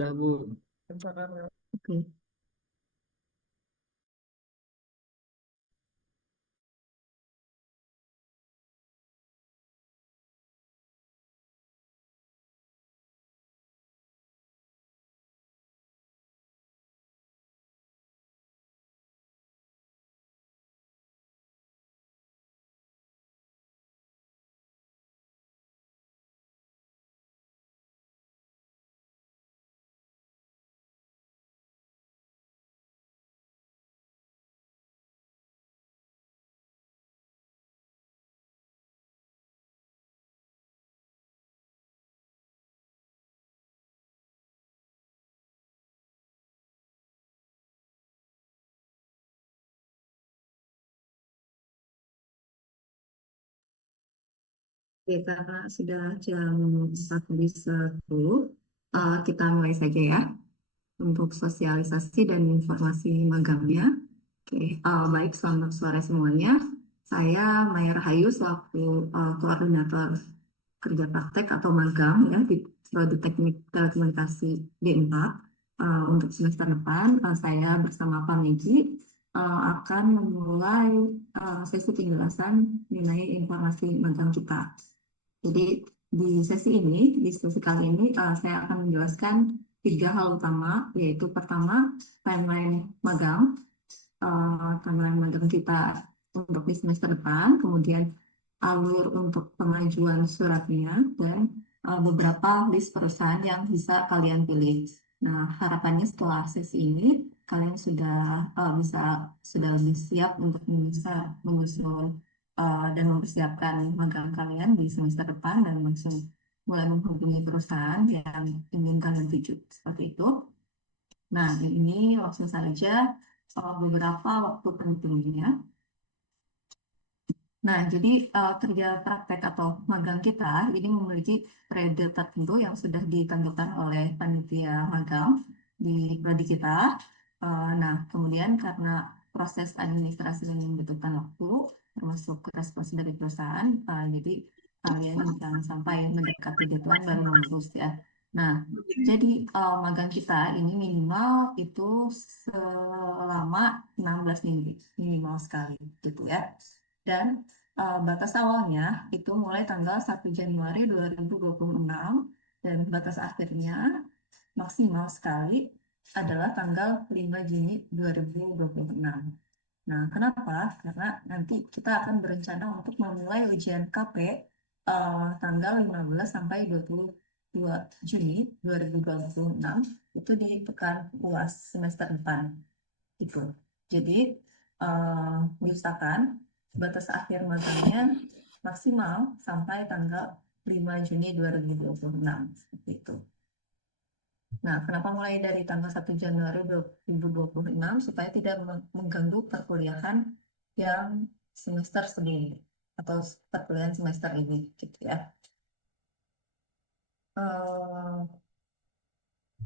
Ya, Bu. Oke. Oke, karena sudah jam 4:01, kita mulai saja ya untuk sosialisasi dan informasi magangnya. Oke, baik, selamat sore semuanya. Saya Maya Rahayu selaku koordinator kerja praktek atau magang ya di Prodi Teknik Telekomunikasi D4. Untuk semester depan, saya bersama Pak Megi akan memulai sesi penjelasan mengenai informasi magang kita. Jadi di sesi kali ini saya akan menjelaskan tiga hal utama, yaitu pertama timeline magang kita untuk di semester depan, kemudian alur untuk pengajuan suratnya, dan beberapa list perusahaan yang bisa kalian pilih. Nah, harapannya setelah sesi ini kalian sudah lebih siap untuk bisa menyusun dan mempersiapkan magang kalian di semester depan dan langsung mulai menghubungi perusahaan yang ingin kalian tuju seperti itu. Nah, ini langsung saja beberapa waktu pentingnya. Nah, jadi kerja praktek atau magang kita ini memiliki periode tertentu yang sudah ditentukan oleh panitia magang di prodi kita. Nah, kemudian karena proses administrasi yang membutuhkan waktu, termasuk respons dari perusahaan, jadi kalian jangan sampai mendekati deadline baru memutus ya. Nah, jadi magang kita ini minimal itu selama 16 minggu, minimal sekali gitu ya. Dan batas awalnya itu mulai tanggal 1 Januari 2026 dan batas akhirnya maksimal sekali adalah tanggal 5 Juni 2026. Nah, kenapa? Karena nanti kita akan berencana untuk memulai ujian KP tanggal 15 sampai 22 Juni 2026 itu di pekan UAS semester depan itu. Jadi diusahakan batas akhir magangnya maksimal sampai tanggal 5 Juni 2026 seperti itu. Nah, kenapa mulai dari tanggal 1 Januari 2026 supaya tidak mengganggu perkuliahan yang semester sebelumnya atau perkuliahan semester ini gitu ya.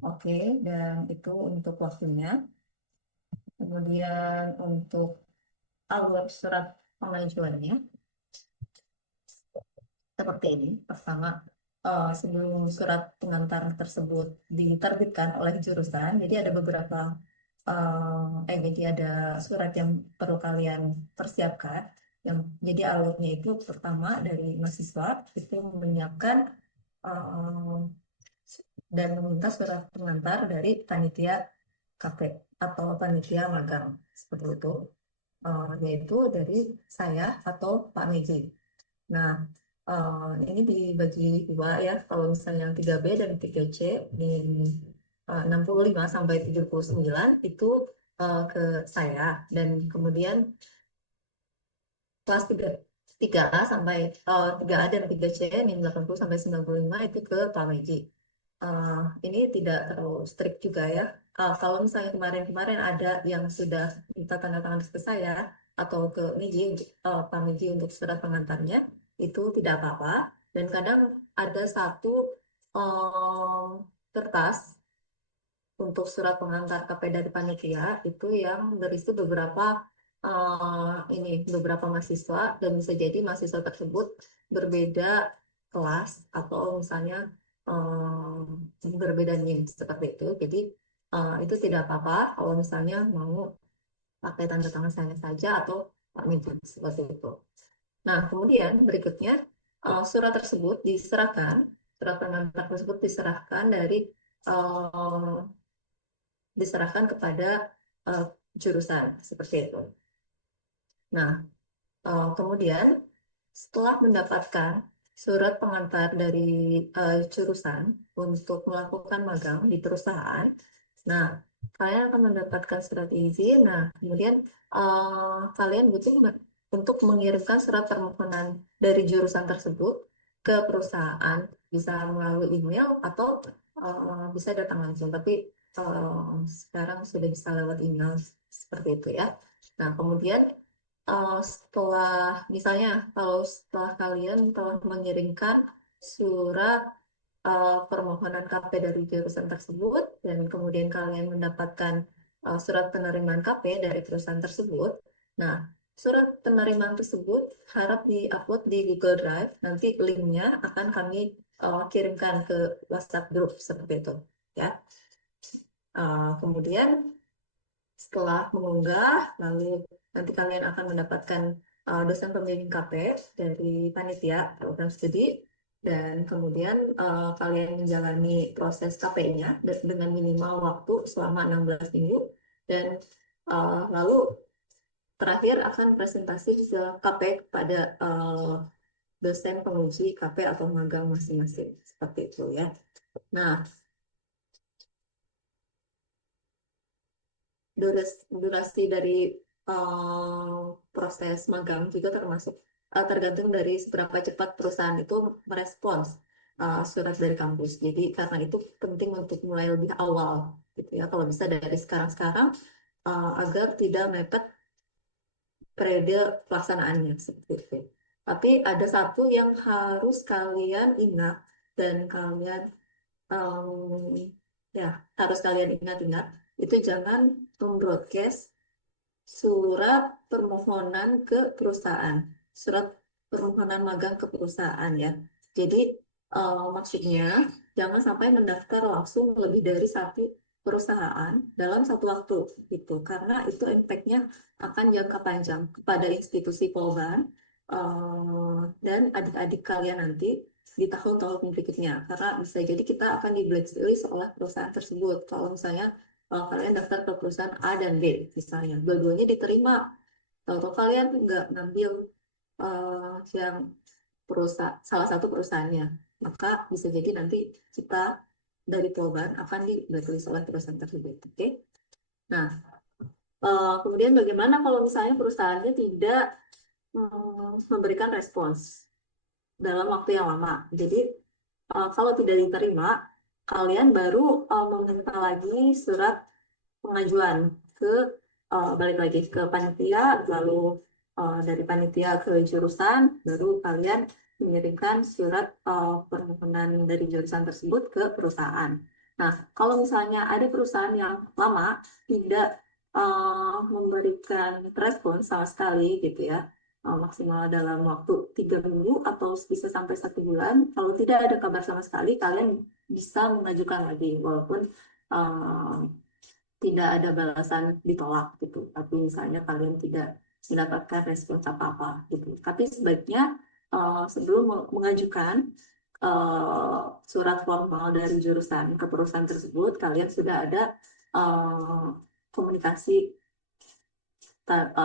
Oke, dan itu untuk waktunya. Kemudian untuk alur surat pengajuannya seperti ini. Pertama, sebelum surat pengantar tersebut diterbitkan oleh jurusan, jadi ada beberapa jadi ada surat yang perlu kalian persiapkan. Yang jadi alurnya itu pertama dari mahasiswa itu menyiapkan eh, dan meminta surat pengantar dari panitia KP atau panitia magang seperti itu, yaitu dari saya atau Pak Megi. Nah, ini dibagi dua ya. Kalau misalnya yang 3B dan 3C di 65 sampai 79 itu ke saya, dan kemudian kelas 3A sampai 3A dan 3C yang 80 sampai 95 itu ke Pak Meji. Ini tidak terlalu strict juga ya. Kalau misalnya kemarin-kemarin ada yang sudah minta tanda tangan ke saya atau ke Meji, Pak Meji untuk surat pengantarnya, itu tidak apa-apa. Dan kadang ada satu kertas untuk surat pengantar KP dari panitia itu yang berisi beberapa mahasiswa, dan bisa jadi mahasiswa tersebut berbeda kelas atau misalnya berbeda NIM seperti itu. Jadi itu tidak apa-apa kalau misalnya mau pakai tanda tangan saya saja atau Pak Menhan seperti itu. Nah, kemudian berikutnya surat tersebut diserahkan, surat pengantar tersebut diserahkan kepada jurusan seperti itu. Nah, kemudian setelah mendapatkan surat pengantar dari jurusan untuk melakukan magang di perusahaan, nah kalian akan mendapatkan surat izin. Nah, kemudian kalian butuh untuk mengirimkan surat permohonan dari jurusan tersebut ke perusahaan, bisa melalui email atau bisa datang langsung. Tapi sekarang sudah bisa lewat email seperti itu ya. Nah, kemudian setelah misalnya kalau setelah kalian telah mengirimkan surat permohonan KP dari jurusan tersebut dan kemudian kalian mendapatkan surat penerimaan KP dari perusahaan tersebut, nah surat penerimaan tersebut harap diupload di Google Drive. Nanti linknya akan kami kirimkan ke WhatsApp group seperti itu ya. Kemudian setelah mengunggah, lalu nanti kalian akan mendapatkan dosen pembimbing KP dari panitia program studi, dan kemudian kalian menjalani proses KP-nya dengan minimal waktu selama 16 minggu, dan lalu terakhir akan presentasi ke KP kepada dosen penguji KP atau magang masing-masing, seperti itu ya. Nah, durasi dari proses magang juga tergantung dari seberapa cepat perusahaan itu merespons surat dari kampus. Jadi karena itu penting untuk mulai lebih awal gitu ya. Kalau bisa dari sekarang agar tidak mepet periode pelaksanaannya seperti itu. Tapi ada satu yang harus kalian ingat dan kalian harus kalian ingat-ingat, itu jangan membroadcast surat permohonan ke perusahaan, surat permohonan magang ke perusahaan ya. Jadi maksudnya jangan sampai mendaftar langsung lebih dari satu perusahaan dalam satu waktu gitu, karena itu impact-nya akan jangka panjang kepada institusi Polban dan adik-adik kalian nanti di tahun-tahun berikutnya, karena bisa jadi kita akan di blacklist oleh perusahaan tersebut kalau misalnya kalian daftar ke perusahaan A dan B misalnya, dua-duanya diterima, kalau kalian nggak ngambil yang salah satu perusahaannya, maka bisa jadi nanti kita dari Polban akan di blacklist oleh perusahaan tersebut. Oke? Nah, kemudian bagaimana kalau misalnya perusahaannya tidak memberikan respons dalam waktu yang lama? Jadi kalau tidak diterima, kalian baru meminta lagi surat pengajuan ke balik lagi ke panitia, lalu dari panitia ke jurusan, baru kalian mengirimkan surat permohonan dari jurusan tersebut ke perusahaan. Nah, kalau misalnya ada perusahaan yang lama tidak memberikan respon sama sekali gitu ya, maksimal dalam waktu 3 minggu atau bisa sampai 1 bulan, kalau tidak ada kabar sama sekali, kalian bisa mengajukan lagi walaupun tidak ada balasan ditolak gitu, tapi misalnya kalian tidak mendapatkan respons apa-apa gitu. Tapi sebaiknya sebelum mengajukan surat formal dari jurusan ke perusahaan tersebut, kalian sudah ada komunikasi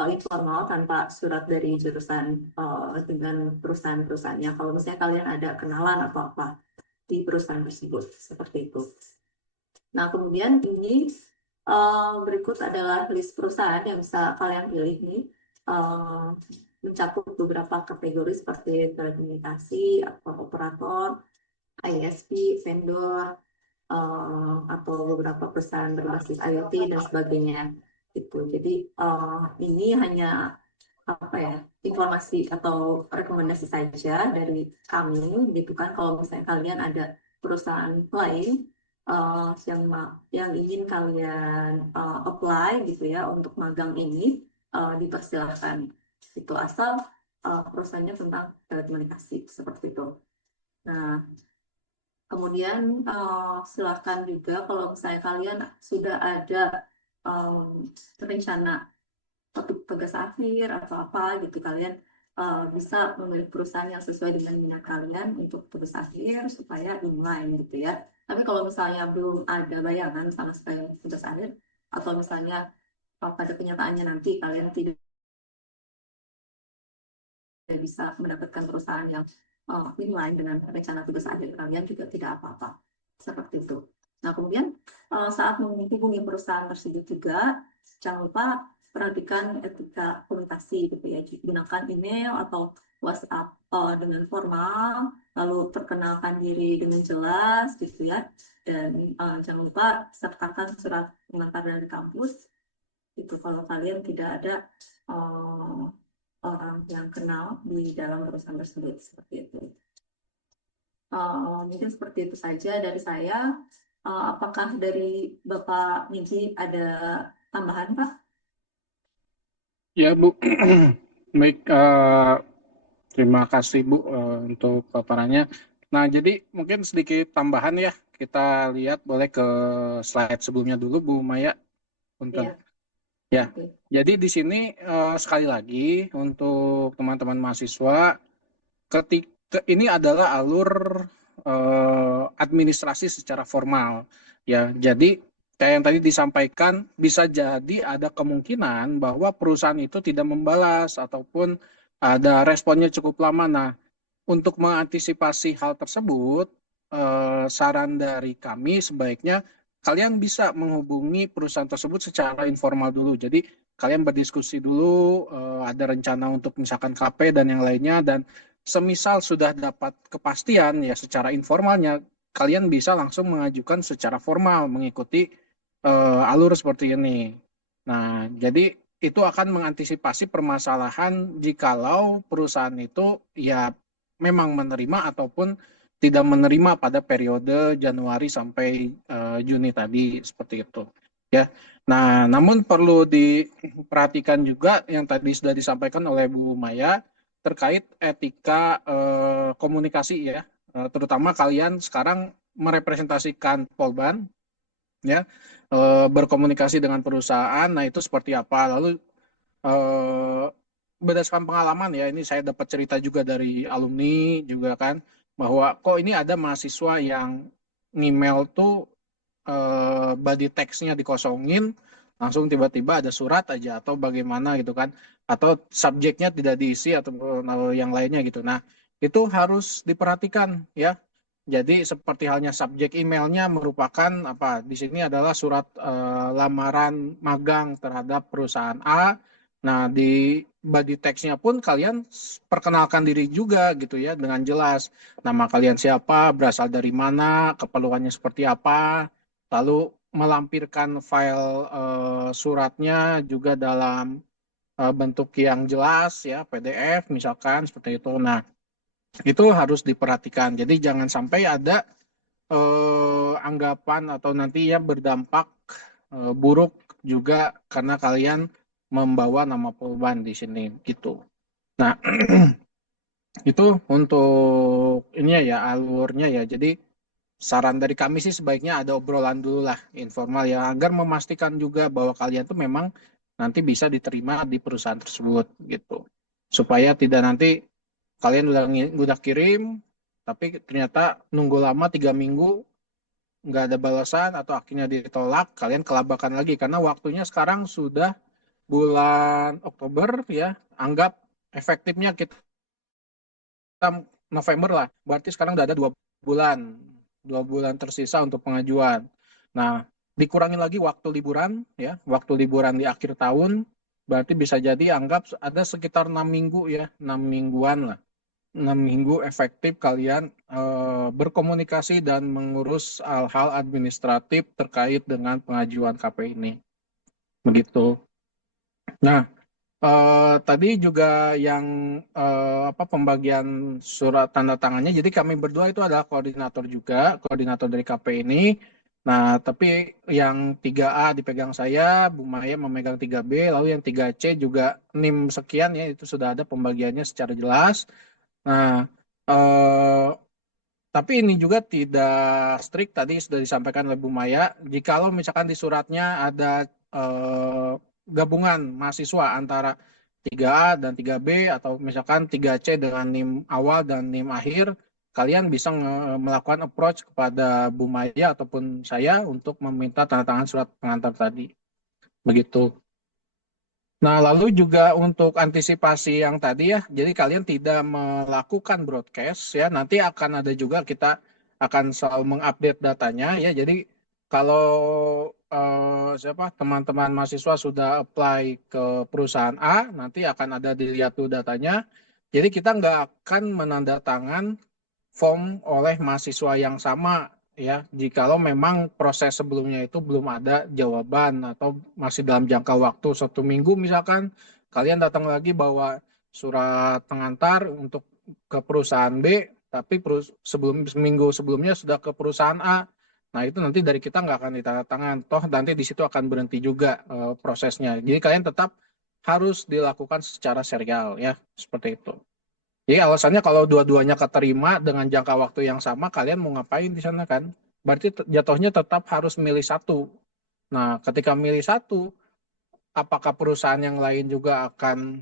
informal tanpa surat dari jurusan dengan perusahaan-perusahaannya. Kalau misalnya kalian ada kenalan atau apa di perusahaan tersebut, seperti itu. Nah, kemudian ini berikut adalah list perusahaan yang bisa kalian pilih nih, mencakup beberapa kategori seperti telekomunikasi, atau operator, ISP, vendor, atau beberapa perusahaan berbasis IoT dan sebagainya. Gitu. Jadi ini hanya informasi atau rekomendasi saja dari kami, gitu kan. Kalau misalnya kalian ada perusahaan lain yang ingin kalian apply gitu ya untuk magang ini, dipersilahkan. Itu asal perusahaannya tentang telekomunikasi seperti itu. Nah, Kemudian silakan juga kalau misalnya kalian sudah ada rencana untuk tugas akhir atau apa gitu, kalian bisa memilih perusahaan yang sesuai dengan minat kalian untuk tugas akhir supaya inline gitu ya. Tapi kalau misalnya belum ada bayangan sama sekali untuk tugas akhir, atau misalnya pada kenyataannya nanti kalian tidak bisa mendapatkan perusahaan yang inline dengan rencana tugas akhir kalian, juga tidak apa-apa seperti itu. Nah, kemudian saat menghubungi perusahaan tersebut juga jangan lupa perhatikan etika komunikasi gitu ya. Gunakan email atau WhatsApp dengan formal, lalu perkenalkan diri dengan jelas gitu ya. Dan jangan lupa sertakan surat pengantar dari kampus itu kalau kalian tidak ada orang yang kenal di dalam perusahaan tersebut, seperti itu. Mungkin seperti itu saja dari saya. Apakah dari Bapak Niji ada tambahan, Pak? Ya, Bu. Baik, terima kasih, Bu, untuk paparannya. Nah, jadi mungkin sedikit tambahan ya. Kita lihat boleh ke slide sebelumnya dulu, Bu Maya. Punten. Ya, Ya, oke. jadi di sini sekali lagi untuk teman-teman mahasiswa, ketika ini adalah alur administrasi secara formal. Ya, jadi kayak yang tadi disampaikan, bisa jadi ada kemungkinan bahwa perusahaan itu tidak membalas ataupun ada responnya cukup lama. Nah, untuk mengantisipasi hal tersebut, saran dari kami sebaiknya kalian bisa menghubungi perusahaan tersebut secara informal dulu. Jadi kalian berdiskusi dulu, ada rencana untuk misalkan KP dan yang lainnya, dan semisal sudah dapat kepastian ya secara informalnya, kalian bisa langsung mengajukan secara formal mengikuti alur seperti ini. Nah, jadi itu akan mengantisipasi permasalahan jikalau perusahaan itu ya memang menerima ataupun tidak menerima pada periode Januari sampai Juni tadi, seperti itu. Ya. Nah, namun perlu diperhatikan juga yang tadi sudah disampaikan oleh Bu Maya terkait etika komunikasi ya. Terutama kalian sekarang merepresentasikan Polban ya, berkomunikasi dengan perusahaan. Nah, itu seperti apa? Lalu eh, berdasarkan pengalaman ya, ini saya dapat cerita juga dari alumni juga kan, bahwa kok ini ada mahasiswa yang email tuh body text-nya dikosongin, langsung tiba-tiba ada surat aja atau bagaimana gitu kan, atau subjeknya tidak diisi atau yang lainnya gitu. Nah, itu harus diperhatikan ya. Jadi seperti halnya subjek emailnya merupakan apa? Di sini adalah surat lamaran magang terhadap perusahaan A. Nah, di body text-nya pun kalian perkenalkan diri juga gitu ya dengan jelas. Nama kalian siapa, berasal dari mana, keperluannya seperti apa, lalu melampirkan file suratnya juga dalam bentuk yang jelas ya, PDF misalkan seperti itu. Nah, itu harus diperhatikan. Jadi jangan sampai ada anggapan atau nanti ya berdampak buruk juga karena kalian membawa nama Polban di sini gitu. Nah, itu untuk ini ya alurnya ya. Jadi saran dari kami sih sebaiknya ada obrolan dulu lah informal ya agar memastikan juga bahwa kalian tuh memang nanti bisa diterima di perusahaan tersebut gitu. Supaya tidak nanti kalian udah kirim tapi ternyata nunggu lama 3 minggu nggak ada balasan atau akhirnya ditolak, kalian kelabakan lagi karena waktunya sekarang sudah bulan Oktober ya, anggap efektifnya kita November lah, berarti sekarang udah ada 2 bulan, 2 bulan tersisa untuk pengajuan. Nah, dikurangin lagi waktu liburan ya, waktu liburan di akhir tahun, berarti bisa jadi anggap ada sekitar 6 minggu ya, 6 mingguan lah. 6 minggu efektif kalian berkomunikasi dan mengurus hal-hal administratif terkait dengan pengajuan KP ini. Begitu. Nah, tadi juga yang apa pembagian surat tanda tangannya. Jadi kami berdua itu adalah koordinator juga, koordinator dari KP ini. Nah, tapi yang 3A dipegang saya, Bu Maya memegang 3B, lalu yang 3C juga NIM sekian ya, itu sudah ada pembagiannya secara jelas. Nah, eh, Tapi ini juga tidak strict, tadi sudah disampaikan oleh Bu Maya. Jikalau misalkan di suratnya ada gabungan mahasiswa antara 3A dan 3B atau misalkan 3C dengan NIM awal dan NIM akhir, kalian bisa melakukan approach kepada Bu Maya ataupun saya untuk meminta tanda tangan surat pengantar tadi. Begitu. Nah, lalu juga untuk antisipasi yang tadi ya, jadi kalian tidak melakukan broadcast ya, nanti akan ada juga kita akan selalu mengupdate datanya ya. Jadi kalau siapa teman-teman mahasiswa sudah apply ke perusahaan A, nanti akan ada dilihat tuh datanya. Jadi kita nggak akan menandatangan form oleh mahasiswa yang sama ya, jikalau memang proses sebelumnya itu belum ada jawaban atau masih dalam jangka waktu 1 minggu misalkan, kalian datang lagi bawa surat pengantar untuk ke perusahaan B, tapi seminggu sebelumnya sudah ke perusahaan A. Nah itu nanti dari kita nggak akan ditandatangan, toh nanti di situ akan berhenti juga prosesnya. Jadi kalian tetap harus dilakukan secara serial ya, seperti itu. Jadi alasannya kalau dua-duanya keterima dengan jangka waktu yang sama, kalian mau ngapain di sana kan? Berarti jatuhnya tetap harus milih satu. Nah, ketika milih satu, apakah perusahaan yang lain juga akan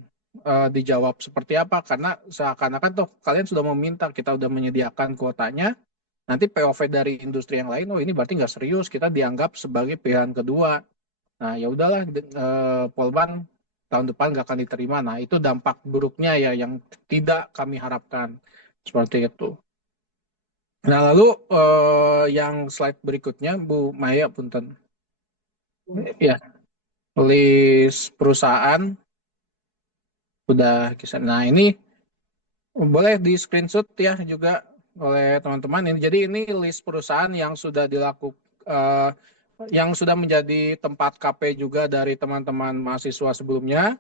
dijawab seperti apa? Karena seakan-akan tuh kalian sudah meminta, kita udah menyediakan kuotanya, nanti POV dari industri yang lain, oh ini berarti nggak serius, kita dianggap sebagai pilihan kedua. Nah, ya udahlah, Polban tahun depan nggak akan diterima. Nah, itu dampak buruknya ya yang tidak kami harapkan. Seperti itu. Nah, lalu yang slide berikutnya, Bu Maya, punten. Ya, list perusahaan sudah kisah. Nah, ini boleh di screenshot ya juga oleh teman-teman. Ini jadi ini list perusahaan yang sudah dilakukan, yang sudah menjadi tempat KP juga dari teman-teman mahasiswa sebelumnya.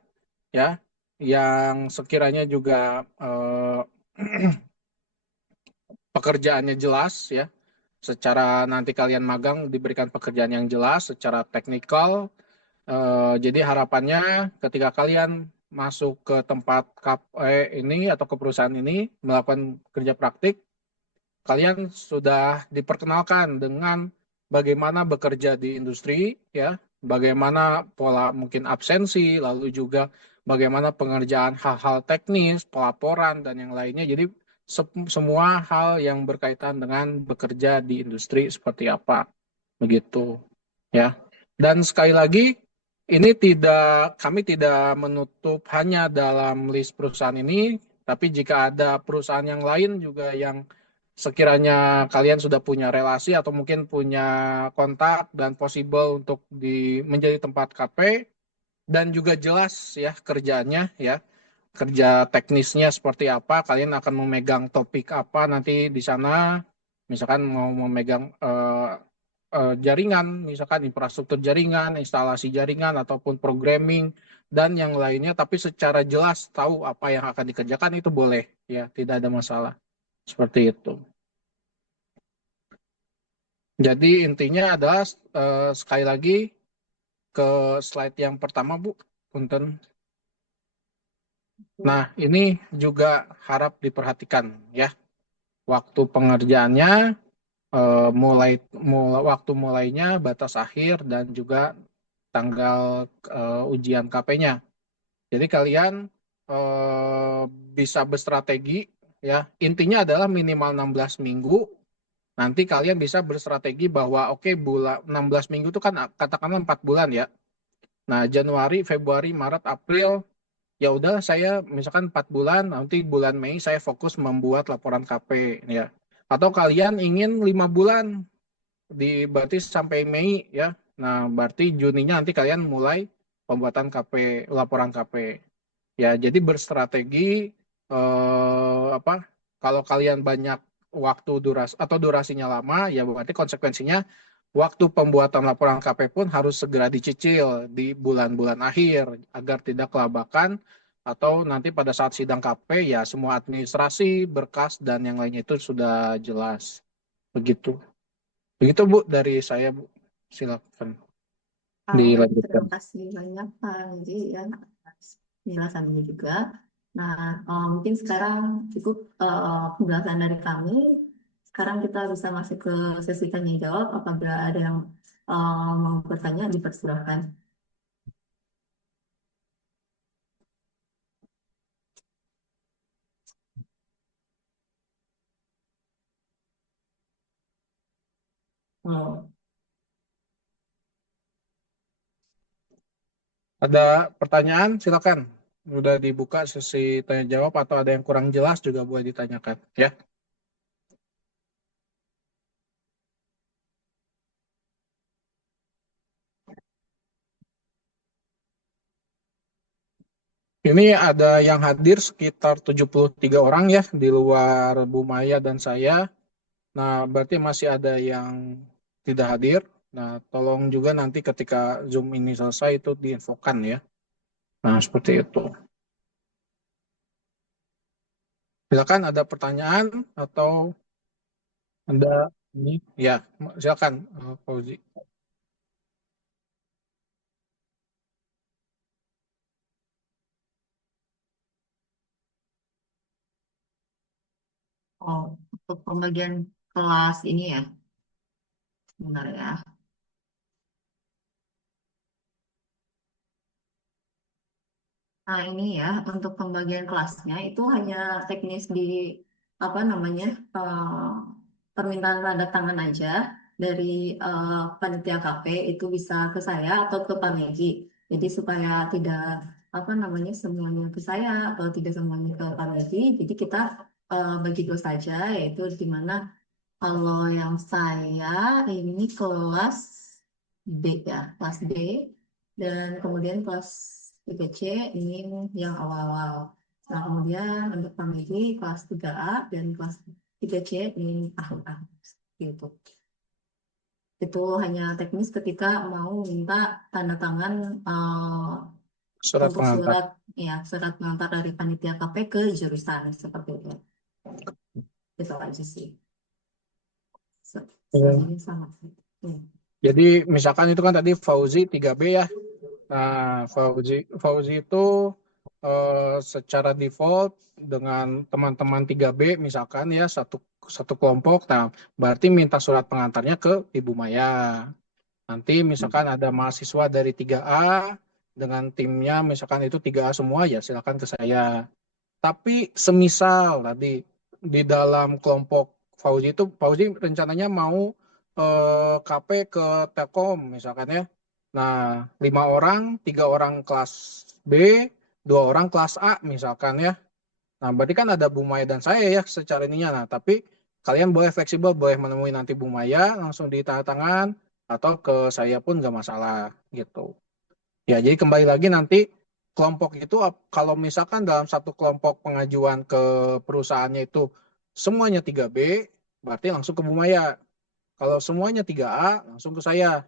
Ya, yang sekiranya juga pekerjaannya jelas ya, secara nanti kalian magang diberikan pekerjaan yang jelas secara teknikal. Jadi harapannya ketika kalian masuk ke tempat KP ini atau ke perusahaan ini melakukan kerja praktik, kalian sudah diperkenalkan dengan bagaimana bekerja di industri, ya, bagaimana pola mungkin absensi, lalu juga bagaimana pengerjaan hal-hal teknis, pelaporan, dan yang lainnya. Jadi semua hal yang berkaitan dengan bekerja di industri seperti apa, begitu, ya. Dan sekali lagi, ini kami tidak menutup hanya dalam list perusahaan ini, tapi jika ada perusahaan yang lain juga yang sekiranya kalian sudah punya relasi atau mungkin punya kontak dan possible untuk menjadi tempat KP dan juga jelas ya kerjaannya ya, kerja teknisnya seperti apa, kalian akan memegang topik apa nanti di sana, misalkan mau memegang jaringan, misalkan infrastruktur jaringan, instalasi jaringan ataupun programming dan yang lainnya, tapi secara jelas tahu apa yang akan dikerjakan itu boleh ya, tidak ada masalah seperti itu. Jadi intinya adalah sekali lagi ke slide yang pertama, Bu. Punten. Nah, ini juga harap diperhatikan ya. Waktu pengerjaannya, waktu mulainya, batas akhir, dan juga tanggal ujian KP-nya. Jadi kalian bisa berstrategi ya. Intinya adalah minimal 16 minggu. Nanti kalian bisa berstrategi bahwa oke, bulan 16 minggu itu kan katakanlah 4 bulan ya. Nah, Januari, Februari, Maret, April, ya udah saya misalkan 4 bulan, nanti bulan Mei saya fokus membuat laporan KP ya. Atau kalian ingin 5 bulan berarti sampai Mei ya. Nah, berarti Juninya nanti kalian mulai pembuatan KP, laporan KP. Ya, jadi berstrategi apa? Kalau kalian banyak waktu durasinya lama, ya berarti konsekuensinya waktu pembuatan laporan KP pun harus segera dicicil di bulan-bulan akhir agar tidak kelabakan atau nanti pada saat sidang KP ya semua administrasi, berkas dan yang lainnya itu sudah jelas. Begitu. Begitu Bu dari saya Bu. Silakan dilanjutkan. Terima kasih banyak Pak Luigi ya atas penjelasannya juga. Nah, mungkin sekarang cukup penjelasan dari kami. sekarang kita bisa masuk ke sesi tanya jawab. Apabila ada yang mau bertanya, dipersilahkan. Oh, Ada pertanyaan? Silakan. Udah dibuka sesi tanya jawab atau ada yang kurang jelas juga boleh ditanyakan ya. Ini ada yang hadir sekitar 73 orang ya di luar Bu Maya dan saya. Nah, berarti masih ada yang tidak hadir. Nah, tolong juga nanti ketika Zoom ini selesai itu diinfokan ya. Nah, seperti itu. Silakan ada pertanyaan atau Anda ini ya, silakan Fauzi. oh, untuk pembagian kelas ini ya, benar ya. Nah, ini ya, untuk pembagian kelasnya itu hanya teknis di apa namanya permintaan tanda tangan aja dari panitia KP itu bisa ke saya atau ke Pak Megi. Jadi supaya tidak apa namanya semuanya ke saya atau tidak semuanya ke Pak Megi, jadi kita bagi dua saja, yaitu di mana kalau yang saya ini kelas B ya, kelas B, dan kemudian kelas 3C ini yang awal-awal. Nah, kemudian untuk family kelas 3A dan kelas 3C ini akhir-akhir. Gitu. Itu hanya teknis ketika mau minta tanda tangan Surat untuk pengantar. surat pengantar dari panitia KP ke jurusan seperti itu. Itu aja sih. Hmm. Selebihnya sama sih. Jadi misalkan itu kan tadi Fauzi 3B ya. Nah, Fauzi itu secara default dengan teman-teman 3B misalkan ya satu kelompok. Nah, berarti minta surat pengantarnya ke Ibu Maya. Nanti misalkan ada mahasiswa dari 3A dengan timnya misalkan itu 3A semua ya silakan ke saya. Tapi semisal tadi di dalam kelompok Fauzi rencananya mau KP ke Telkom misalkan ya. Nah, 5 orang, 3 orang kelas B, 2 orang kelas A misalkan ya. Nah, berarti kan ada Bu Maya dan saya ya secara ininya. Nah, tapi kalian boleh fleksibel, boleh menemui nanti Bu Maya langsung di tanda tangan atau ke saya pun nggak masalah gitu. Ya, jadi kembali lagi nanti kelompok itu kalau misalkan dalam satu kelompok pengajuan ke perusahaannya itu semuanya 3B, berarti langsung ke Bu Maya. Kalau semuanya 3A, langsung ke saya.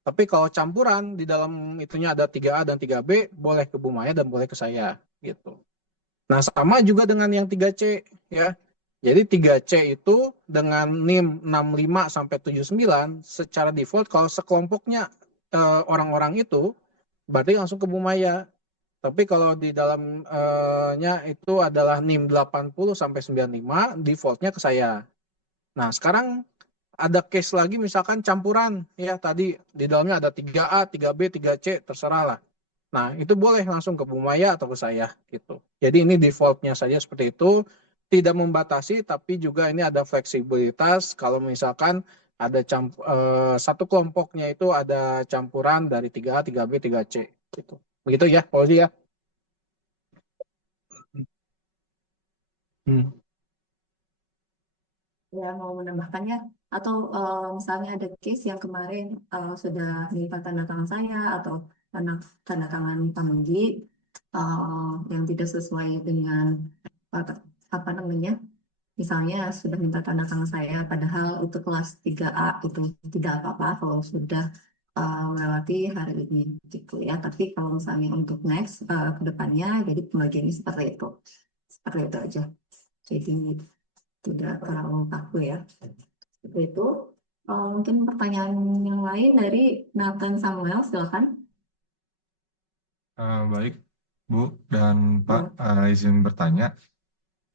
Tapi kalau campuran di dalam itunya ada 3A dan 3B, boleh ke Bu Maya dan boleh ke saya gitu. Nah, sama juga dengan yang 3C ya. Jadi 3C itu dengan NIM 65 sampai 79 secara default kalau sekelompoknya orang-orang itu berarti langsung ke Bu Maya. Tapi kalau di dalamnya itu adalah NIM 80 sampai 95, defaultnya ke saya. Nah, sekarang ada case lagi misalkan campuran ya tadi di dalamnya ada 3A, 3B, 3C, terserah lah. Nah, itu boleh langsung ke Bu Maya atau ke saya gitu. Jadi ini defaultnya saja seperti itu, tidak membatasi tapi juga ini ada fleksibilitas kalau misalkan ada satu kelompoknya itu ada campuran dari 3A, 3B, 3C gitu. Begitu ya, Fauzi ya. Hmm. Ya mau menambahkannya atau misalnya ada case yang kemarin sudah minta tanda tangan saya atau tanda tanda tangan Pamunggi yang tidak sesuai dengan apa, apa namanya misalnya sudah minta tanda tangan saya padahal itu kelas 3A itu tidak apa-apa kalau sudah melewati hari ini gitu ya, tapi kalau misalnya untuk next ke depannya jadi pembagiannya seperti itu aja, jadi tidak terlalu kaku ya. Seperti itu. Mungkin pertanyaan yang lain dari Nathan Samuel, silakan. Baik, Bu dan Pak, Ya. izin bertanya.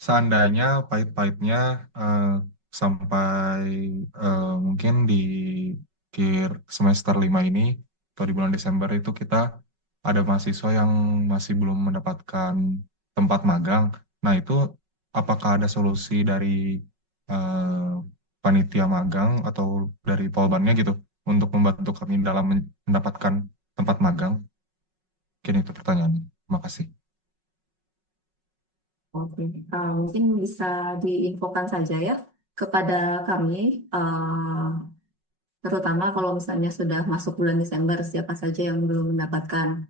Seandainya pahit-pahitnya sampai mungkin di akhir semester 5 ini atau di bulan Desember itu kita ada mahasiswa yang masih belum mendapatkan tempat magang. Nah, itu apakah ada solusi dari eh, panitia magang atau dari Polbannya gitu untuk membantu kami dalam mendapatkan tempat magang? Mungkin itu pertanyaannya. Terima kasih. Oke, mungkin bisa diinfokan saja ya kepada kami, terutama kalau misalnya sudah masuk bulan Desember, siapa saja yang belum mendapatkan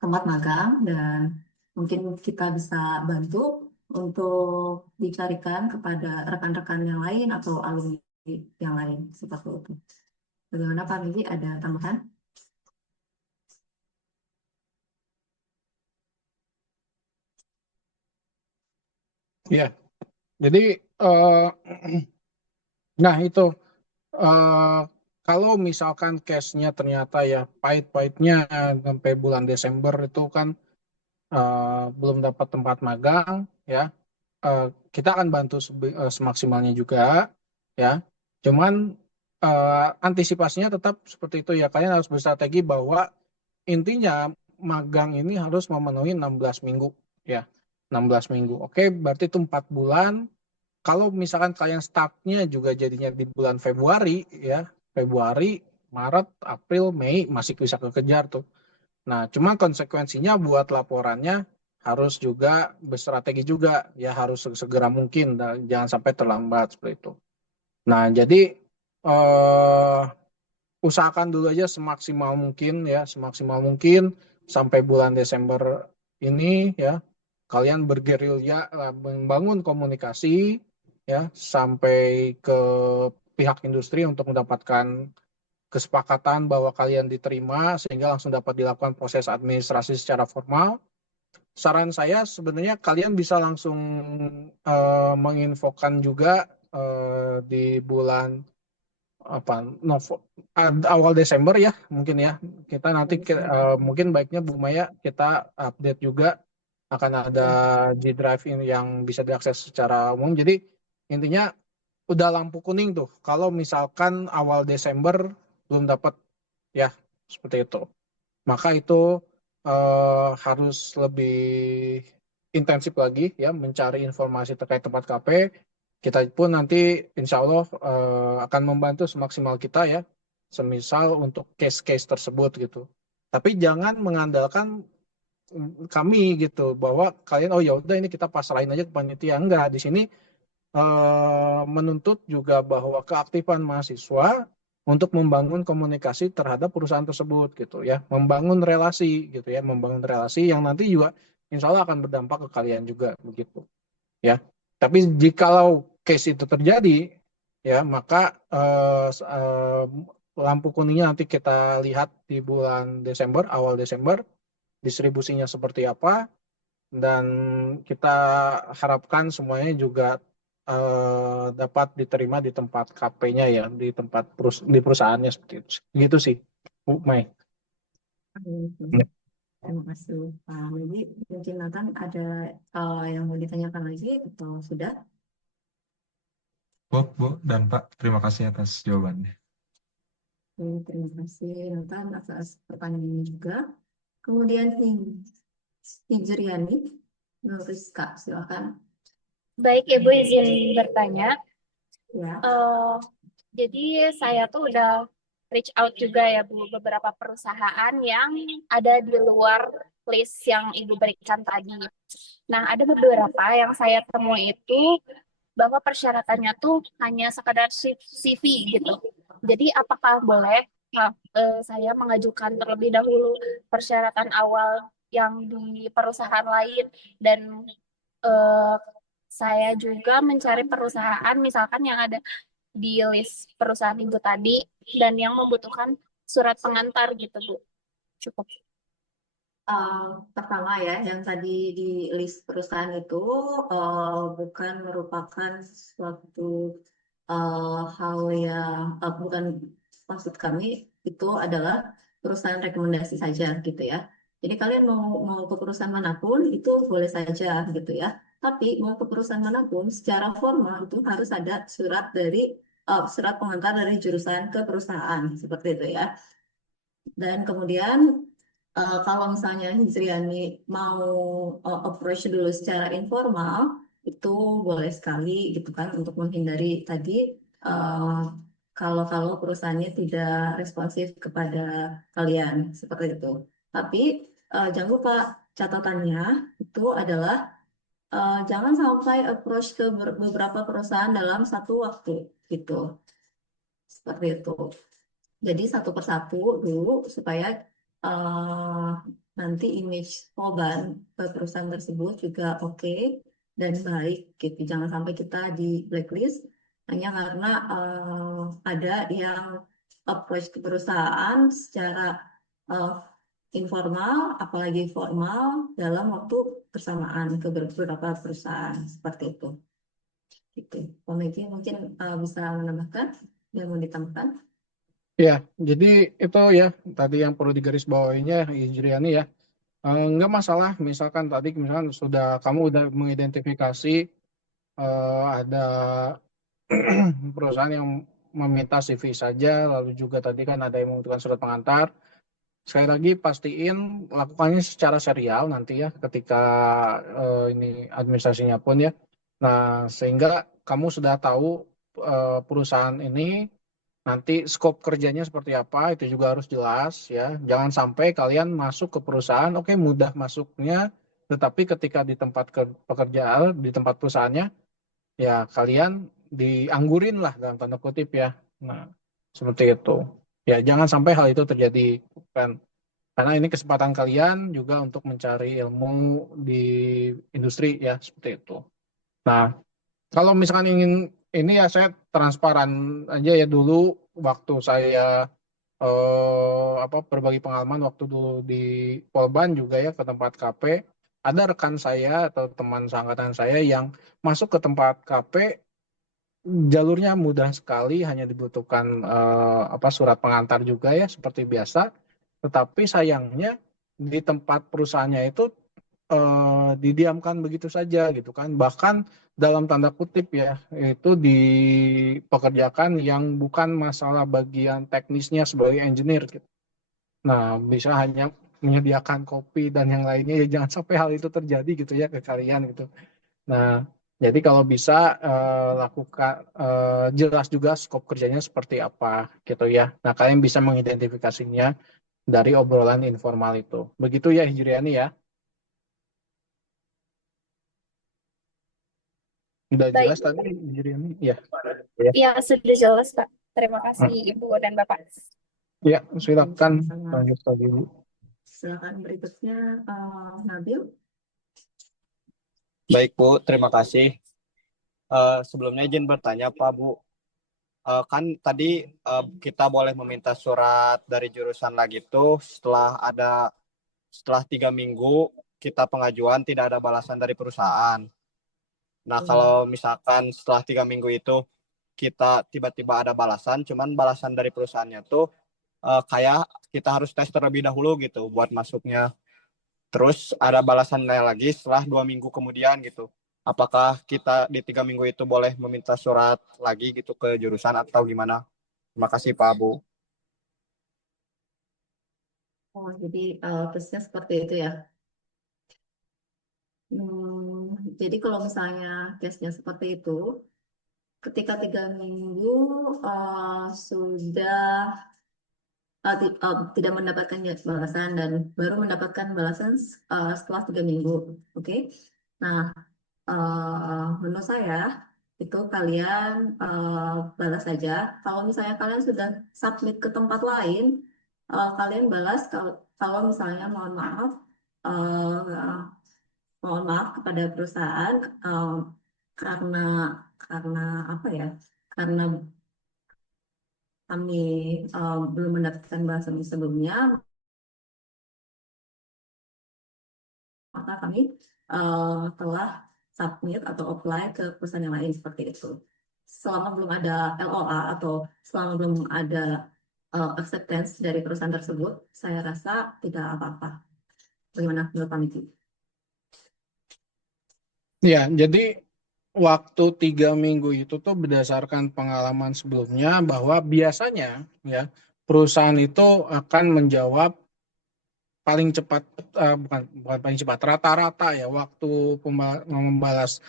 tempat magang, dan mungkin kita bisa bantu untuk dicarikan kepada rekan-rekan yang lain atau alumni yang lain seperti itu. Bagaimana Pak Migi, ada tambahan? Ya, jadi eh, nah itu eh, kalau misalkan case-nya ternyata ya pahit-pahitnya sampai bulan Desember itu kan belum dapat tempat magang ya, eh, kita akan bantu semaksimalnya juga ya. Cuman antisipasinya tetap seperti itu ya. Kalian harus berstrategi bahwa intinya magang ini harus memenuhi 16 minggu ya. 16 minggu. Oke, berarti itu 4 bulan. Kalau misalkan kalian startnya juga jadinya di bulan Februari ya, Februari, Maret, April, Mei masih bisa kekejar tuh. Nah, cuma konsekuensinya buat laporannya harus juga berstrategi juga ya, harus segera mungkin dan jangan sampai terlambat seperti itu. Nah, jadi eh, usahakan dulu aja semaksimal mungkin ya, semaksimal mungkin sampai bulan Desember ini ya, kalian bergerilya membangun komunikasi ya sampai ke pihak industri untuk mendapatkan kesepakatan bahwa kalian diterima sehingga langsung dapat dilakukan proses administrasi secara formal. Saran saya sebenarnya kalian bisa langsung menginfokan juga di bulan apa awal Desember ya mungkin ya, kita nanti mungkin baiknya Bu Maya kita update juga akan ada G Drive ini yang bisa diakses secara umum. Jadi intinya udah lampu kuning tuh kalau misalkan awal Desember belum dapat ya, seperti itu. Maka itu harus lebih intensif lagi ya mencari informasi terkait tempat KP. Kita pun nanti insya Allah akan membantu semaksimal kita ya, semisal untuk case-case tersebut gitu. Tapi jangan mengandalkan kami gitu bahwa kalian oh ya udah ini kita pasrahin aja ke panitia. Enggak, di sini menuntut juga bahwa keaktifan mahasiswa untuk membangun komunikasi terhadap perusahaan tersebut gitu ya, membangun relasi gitu ya, membangun relasi yang nanti juga insya Allah akan berdampak ke kalian juga begitu ya. Tapi jikalau case itu terjadi ya, maka lampu kuningnya nanti kita lihat di bulan Desember, awal Desember, distribusinya seperti apa, dan kita harapkan semuanya juga dapat diterima di tempat KP-nya ya, di tempat di perusahaannya seperti itu. Gitu sih, Bu Mai. Ya. Terima kasih Pak Migi. Mungkin Nathan ada yang mau ditanyakan lagi atau sudah? Bu, dan Pak, terima kasih atas jawabannya. Oke, terima kasih Nathan atas pertanyaannya juga. Kemudian Hijriani, Rizka, silakan. Baik, Ibu izin bertanya. Ya. Jadi saya tuh udah reach out juga ya Bu, beberapa perusahaan yang ada di luar list yang Ibu berikan tadi. Nah, ada beberapa yang saya temui itu bahwa persyaratannya tuh hanya sekadar CV gitu. Jadi apakah boleh saya mengajukan terlebih dahulu persyaratan awal yang di perusahaan lain, dan eh, saya juga mencari perusahaan misalkan yang ada di list perusahaan Ibu tadi dan yang membutuhkan surat pengantar gitu Bu. Cukup. Pertama ya, yang tadi di list perusahaan itu bukan merupakan suatu hal yang bukan, maksud kami itu adalah perusahaan rekomendasi saja gitu ya. Jadi kalian mau ke perusahaan manapun itu boleh saja gitu ya. Tapi mau ke perusahaan manapun secara formal itu harus ada surat pengantar dari jurusan ke perusahaan seperti itu ya. Dan kemudian kalau misalnya Hizriani mau approach dulu secara informal, itu boleh sekali gitu kan untuk menghindari tadi eh, kalau perusahaannya tidak responsif kepada kalian seperti itu. Tapi jangan lupa catatannya itu adalah jangan sampai approach ke beberapa perusahaan dalam satu waktu gitu. Seperti itu. Jadi satu persatu dulu supaya eh, nanti image Polban ke perusahaan tersebut juga oke dan baik gitu. Jangan sampai kita di blacklist hanya karena ada yang approach ke perusahaan secara eh, informal, apalagi formal dalam waktu bersamaan ke beberapa perusahaan seperti itu. Gitu. Komedi mungkin bisa menambahkan yang mau ditambahkan. Ya, jadi itu ya tadi yang perlu digarisbawahinya Hijriani ya. Nggak masalah, misalkan tadi misalkan kamu udah mengidentifikasi ada perusahaan yang meminta CV saja, lalu juga tadi kan ada yang membutuhkan surat pengantar. Sekali lagi pastiin lakukannya secara serial nanti ya ketika ini administrasinya pun ya. Nah, sehingga kamu sudah tahu perusahaan ini nanti skop kerjanya seperti apa, itu juga harus jelas ya. Jangan sampai kalian masuk ke perusahaan, oke mudah masuknya, tetapi ketika di tempat pekerjaan, di tempat perusahaannya, ya kalian dianggurin lah dalam tanda kutip ya. Nah, seperti itu. Ya, jangan sampai hal itu terjadi kan. Karena ini kesempatan kalian juga untuk mencari ilmu di industri ya, seperti itu. Nah, kalau misalkan ingin ini ya saya transparan aja ya dulu waktu saya berbagi pengalaman waktu dulu di Polban juga ya ke tempat KP, ada rekan saya atau teman seangkatan saya yang masuk ke tempat KP, jalurnya mudah sekali, hanya dibutuhkan surat pengantar juga ya seperti biasa, tetapi sayangnya di tempat perusahaannya itu didiamkan begitu saja gitu kan, bahkan dalam tanda kutip ya itu dipekerjakan yang bukan masalah bagian teknisnya sebagai engineer gitu. Nah, bisa hanya menyediakan kopi dan yang lainnya, ya jangan sampai hal itu terjadi gitu ya ke kalian gitu. Nah, jadi kalau bisa lakukan jelas juga skop kerjanya seperti apa gitu ya. Nah, kalian bisa mengidentifikasinya dari obrolan informal itu. Begitu ya Hijriani ya. Udah jelas Baik, tadi Hijriani? Ya. ya sudah jelas, Pak. Terima kasih Ibu dan Bapak. Ya, silakan Sama-sama. lanjut lagi Bu. Silakan berikutnya Nabil. Baik Bu, terima kasih. Sebelumnya izin bertanya Pak Bu, kan tadi kita boleh meminta surat dari jurusan lagi tuh setelah 3 minggu kita pengajuan tidak ada balasan dari perusahaan. Nah kalau misalkan setelah 3 minggu itu kita tiba-tiba ada balasan, cuman balasan dari perusahaannya tuh kayak kita harus tes terlebih dahulu gitu buat masuknya. Terus ada balasannya lagi setelah 2 minggu kemudian gitu. Apakah kita di 3 minggu itu boleh meminta surat lagi gitu ke jurusan atau gimana? Terima kasih Pak Abu. Oh, jadi tesnya seperti itu ya. Jadi kalau misalnya tesnya seperti itu, ketika 3 minggu sudah tidak mendapatkan balasan dan baru mendapatkan balasan setelah 3 minggu, oke? Nah, menurut saya itu kalian balas saja. Kalau misalnya kalian sudah submit ke tempat lain, kalian balas kalau misalnya uh, mohon maaf kepada perusahaan karena karena apa ya? Karena kami belum mendapatkan balasan sebelumnya, maka kami telah submit atau apply ke perusahaan yang lain seperti itu. Selama belum ada LOA atau selama belum ada acceptance dari perusahaan tersebut, saya rasa tidak apa-apa. Bagaimana menurut panitia? Ya, jadi waktu 3 minggu itu tuh berdasarkan pengalaman sebelumnya bahwa biasanya ya perusahaan itu akan menjawab paling cepat, bukan paling cepat, rata-rata ya waktu membalas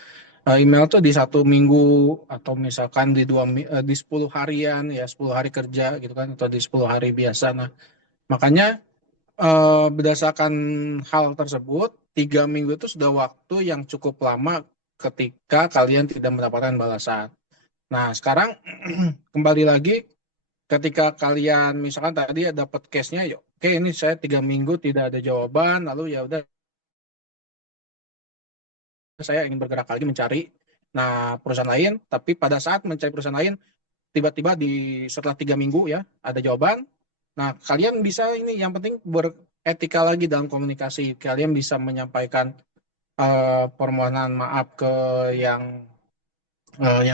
email tuh di 1 minggu atau misalkan di 10 harian ya, 10 hari kerja gitu kan, atau di 10 hari biasa. Nah, makanya berdasarkan hal tersebut 3 minggu itu sudah waktu yang cukup lama ketika kalian tidak mendapatkan balasan. Nah, sekarang kembali lagi ketika kalian misalkan tadi dapat case-nya, yuk, oke ini saya 3 minggu tidak ada jawaban, lalu ya udah saya ingin bergerak lagi mencari perusahaan lain, tapi pada saat mencari perusahaan lain tiba-tiba setelah 3 minggu ya ada jawaban. Nah, kalian bisa ini yang penting beretika lagi dalam komunikasi. Kalian bisa menyampaikan permohonan maaf ke yang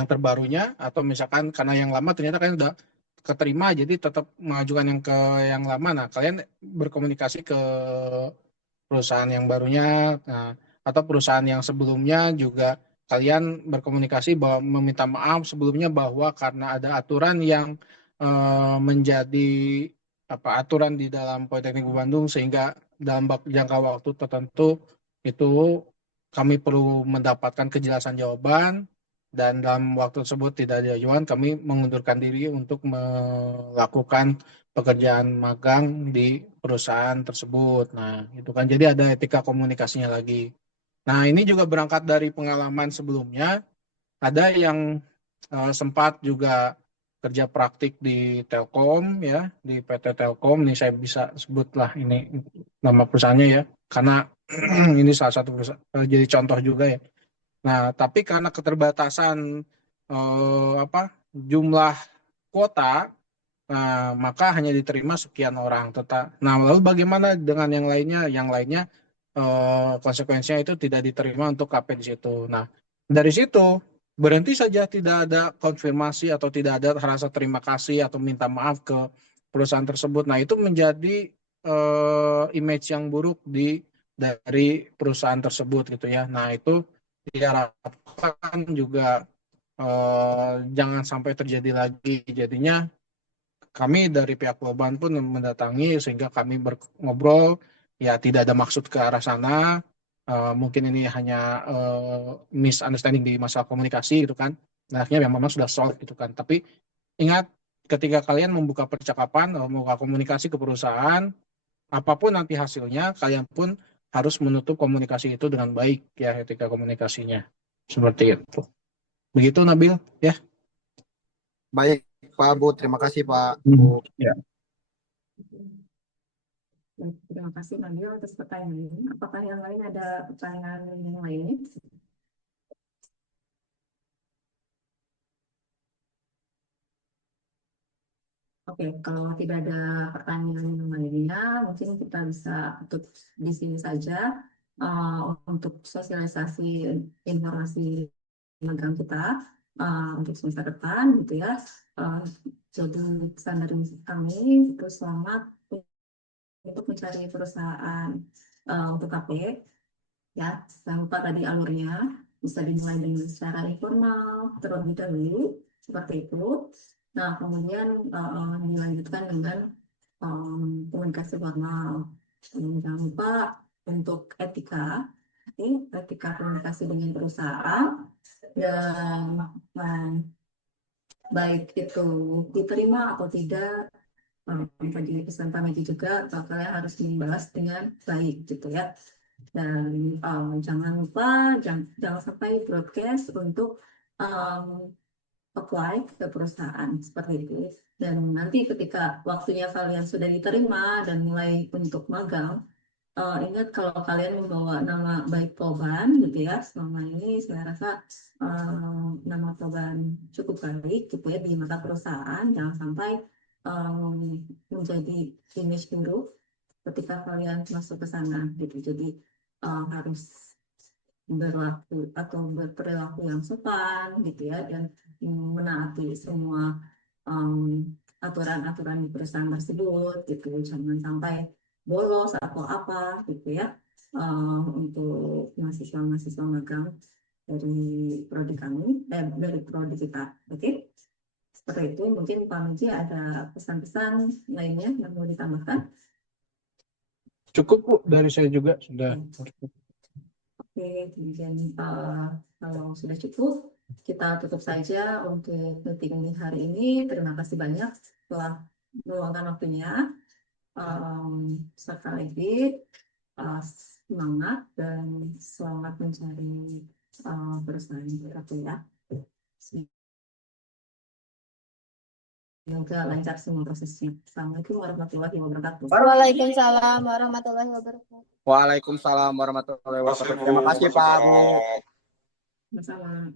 terbarunya, atau misalkan karena yang lama ternyata kalian udah keterima jadi tetap mengajukan yang ke yang lama. Nah, kalian berkomunikasi ke perusahaan yang barunya, atau perusahaan yang sebelumnya juga kalian berkomunikasi bahwa meminta maaf sebelumnya bahwa karena ada aturan yang menjadi aturan di dalam Politeknik Bandung, sehingga dalam jangka waktu tertentu itu kami perlu mendapatkan kejelasan jawaban, dan dalam waktu tersebut tidak ada jawaban, kami mengundurkan diri untuk melakukan pekerjaan magang di perusahaan tersebut. Nah, itu kan jadi ada etika komunikasinya lagi. Nah, ini juga berangkat dari pengalaman sebelumnya. Ada yang sempat juga kerja praktik di Telkom ya, di PT Telkom. Ini saya bisa sebutlah ini nama perusahaannya ya, karena ini salah satu perusahaan, jadi contoh juga ya. Nah, tapi karena keterbatasan jumlah kuota, maka hanya diterima sekian orang. Nah, lalu bagaimana dengan yang lainnya? Yang lainnya konsekuensinya itu tidak diterima untuk KP di situ. Nah, dari situ berhenti saja, tidak ada konfirmasi atau tidak ada rasa terima kasih atau minta maaf ke perusahaan tersebut. Nah, itu menjadi image yang buruk dari perusahaan tersebut gitu ya. Nah, itu diharapkan juga jangan sampai terjadi lagi. Jadinya kami dari pihak Pelabuhan pun mendatangi sehingga kami ngobrol, ya tidak ada maksud ke arah sana. Mungkin ini hanya misunderstanding di masalah komunikasi gitu kan. Nah, akhirnya memang sudah solve gitu kan. Tapi ingat, ketika kalian membuka percakapan, membuka komunikasi ke perusahaan, apapun nanti hasilnya, kalian pun harus menutup komunikasi itu dengan baik ya, etika komunikasinya. Seperti itu. Begitu Nabil ya. Baik, Pak Bu. Terima kasih, Pak Bu. Ya. Baik, terima kasih Nabil atas pertanyaan ini. Apakah yang lain ada pertanyaan yang lain? Oke, kalau tidak ada pertanyaan yang lainnya, mungkin kita bisa tutup di sini saja untuk sosialisasi informasi magang kita untuk semester depan, gitu ya. Jadi pesan dari kami itu selamat untuk mencari perusahaan untuk KP, ya. Jangan lupa tadi alurnya bisa dimulai dengan secara informal terlebih dahulu, seperti itu. Nah, kemudian dilanjutkan dengan komunikasi formal. Jangan lupa untuk etika komunikasi dengan perusahaan, dan baik itu diterima atau tidak, tadi pesan kami juga kalian harus membalas dengan baik gitu ya. Dan jangan lupa jangan sampai broadcast untuk apply ke perusahaan seperti itu. Dan nanti ketika waktunya kalian sudah diterima dan mulai untuk magang, ingat kalau kalian membawa nama baik Polban gitu ya, selama ini saya rasa nama Polban cukup baik gitu ya di mata perusahaan. Jangan sampai menjadi image buruk ketika kalian masuk ke sana gitu. Jadi harus berlaku atau berperilaku yang sopan gitu ya, dan menaati semua aturan-aturan di perusahaan tersebut gitu. Jangan sampai bolos atau apa gitu ya. untuk mahasiswa-mahasiswa magang dari prodi kami, dari prodi kita. Oke, seperti itu. Mungkin Pak Muji ada pesan-pesan lainnya yang mau ditambahkan? Cukup Bu, dari saya juga sudah. Oke, kemudian kalau sudah cukup, kita tutup saja untuk meeting hari ini. Terima kasih banyak telah meluangkan waktunya. Sekali lagi, semangat dan selamat mencari perusahaan baru ya. Semoga lancar semua prosesnya. Assalamualaikum warahmatullahi wabarakatuh. Waalaikumsalam warahmatullahi wabarakatuh. Waalaikumsalam warahmatullahi wabarakatuh. Terima kasih Pak Bu. Sama-sama.